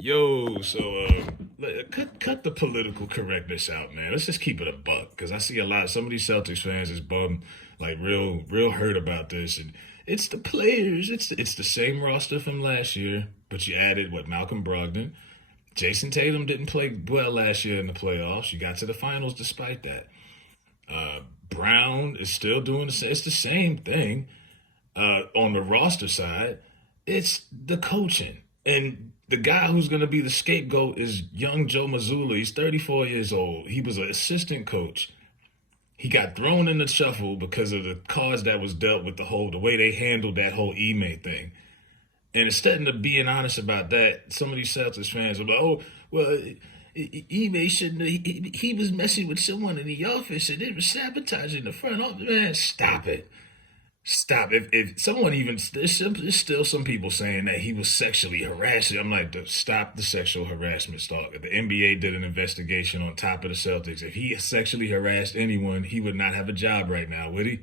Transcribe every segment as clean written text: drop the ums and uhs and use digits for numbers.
Yo, so cut the political correctness out, man. Let's just keep it a buck, because I see some of these Celtics fans is bummed, like real hurt about this, and it's the players. It's the same roster from last year, but you added Malcolm Brogdon. Jason Tatum didn't play well last year in the playoffs. You got to the finals despite that. Brown is still doing it's the same thing. On the roster side, it's the coaching. And the guy who's going to be the scapegoat is young Joe Mazzulla. He's 34 years old. He was an assistant coach. He got thrown in the shuffle because of the cards that was dealt with the way they handled that whole Ime thing. And instead of being honest about that, some of these Celtics fans are like, oh, well, Ime shouldn't have, he was messing with someone in the office and it was sabotaging the front office. Man, stop it. Stop. If someone even, there's still some people saying that he was sexually harassing. I'm like, stop the sexual harassment talk. If the NBA did an investigation on top of the Celtics, if he sexually harassed anyone, he would not have a job right now, would he?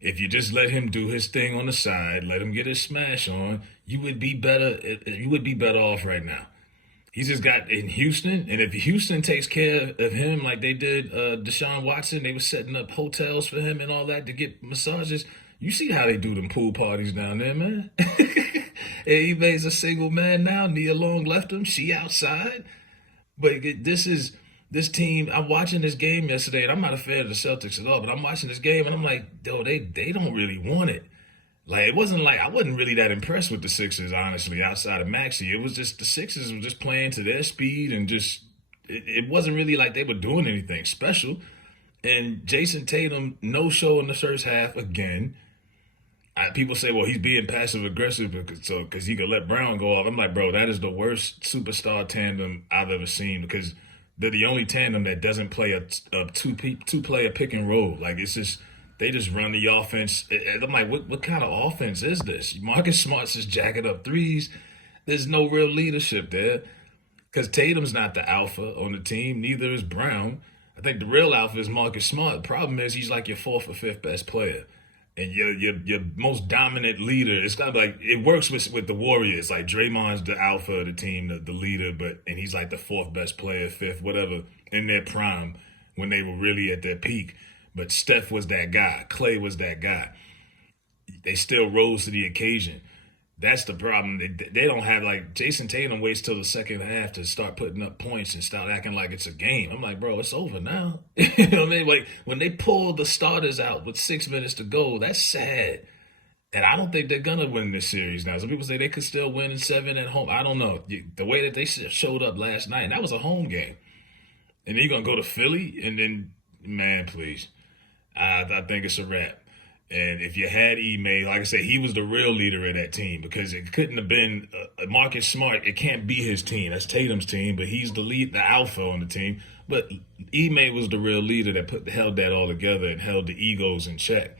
If you just let him do his thing on the side, let him get his smash on, you would be better. You would be better off right now. He's just got in Houston, and if Houston takes care of him like they did Deshaun Watson, they were setting up hotels for him and all that to get massages. You see how they do them pool parties down there, man. And Ime's a single man now. Nia Long left him. She outside. But this team. I'm watching this game yesterday, and I'm not a fan of the Celtics at all. But I'm watching this game, and I'm like, yo, they don't really want it. Like, it wasn't like I wasn't really that impressed with the Sixers, honestly, outside of Maxey. It was just the Sixers were just playing to their speed and just it wasn't really like they were doing anything special. And Jason Tatum, no show in the first half again. People say, well, he's being passive aggressive because he could let Brown go off. I'm like, bro, that is the worst superstar tandem I've ever seen because they're the only tandem that doesn't play a two player pick and roll. Like it's just. They just run the offense. And I'm like, what kind of offense is this? Marcus Smart's just jacking up threes. There's no real leadership there because Tatum's not the alpha on the team. Neither is Brown. I think the real alpha is Marcus Smart. The problem is he's like your fourth or fifth best player. And your most dominant leader. It's kind of like it works with the Warriors. Like Draymond's the alpha of the team, the leader, and he's like the fourth best player, fifth, whatever, in their prime when they were really at their peak. But Steph was that guy. Clay was that guy. They still rose to the occasion. That's the problem. They don't have like Jason Tatum waits till the second half to start putting up points and start acting like it's a game. I'm like, bro, it's over now. You know what I mean? Like when they pull the starters out with 6 minutes to go, that's sad. And I don't think they're gonna win this series now. Some people say they could still win in 7 at home. I don't know. The way that they showed up last night, that was a home game. And then you're gonna go to Philly and then, man, please. I think it's a wrap. And if you had Ime, like I said, he was the real leader of that team because it couldn't have been Marcus Smart. It can't be his team. That's Tatum's team, but he's the alpha on the team. But Ime was the real leader that held that all together and held the egos in check.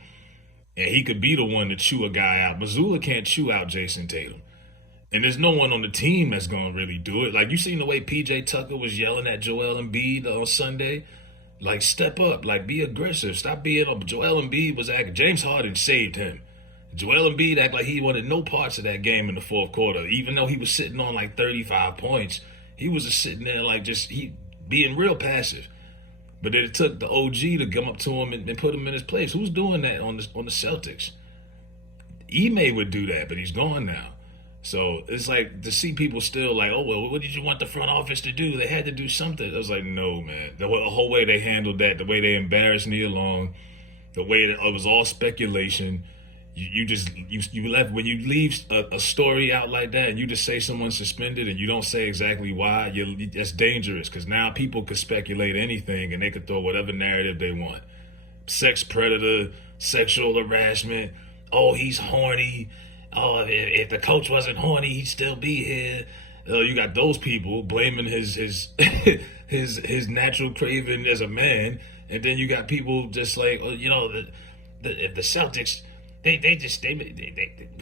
And he could be the one to chew a guy out. Mazzulla can't chew out Jason Tatum. And there's no one on the team that's going to really do it. Like, you seen the way P.J. Tucker was yelling at Joel Embiid on Sunday? Like, step up. Like, be aggressive. Stop being up. Joel Embiid was acting. James Harden saved him. Joel Embiid acted like he wanted no parts of that game in the fourth quarter. Even though he was sitting on like 35 points, he was just sitting there like he being real passive. But then it took the OG to come up to him and put him in his place. Who's doing that on the Celtics? Ime would do that, but he's gone now. So it's like to see people still like, oh, well, what did you want the front office to do? They had to do something. I was like, no, man. The whole way they handled that, the way they embarrassed Nia Long, the way that it was all speculation. You left when you leave a story out like that and you just say someone's suspended and you don't say exactly why. That's dangerous because now people could speculate anything and they could throw whatever narrative they want. Sex predator, sexual harassment. Oh, he's horny. Oh, if the coach wasn't horny, he'd still be here. You got those people blaming his his natural craving as a man, and then you got people just like, the Celtics. They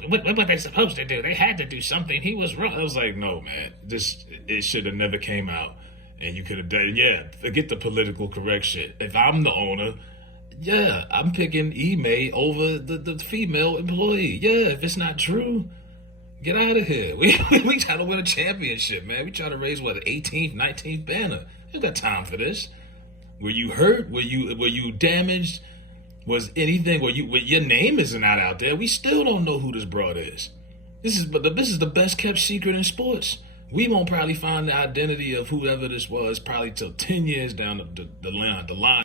what were they supposed to do? They had to do something. He was wrong. I was like, no, man, it should have never came out, and you could have done. Yeah, forget the political correct shit. If I'm the owner. Yeah, I'm picking Ime over the female employee. Yeah, if it's not true, Get out of here. We try to win a championship, man. We try to raise what, 18th, 19th banner. Ain't got time for this. Were you hurt? Were you damaged? Was anything? Your name isn't out there? We still don't know who this broad is. This is the best kept secret in sports. We won't probably find the identity of whoever this was probably till 10 years down the line.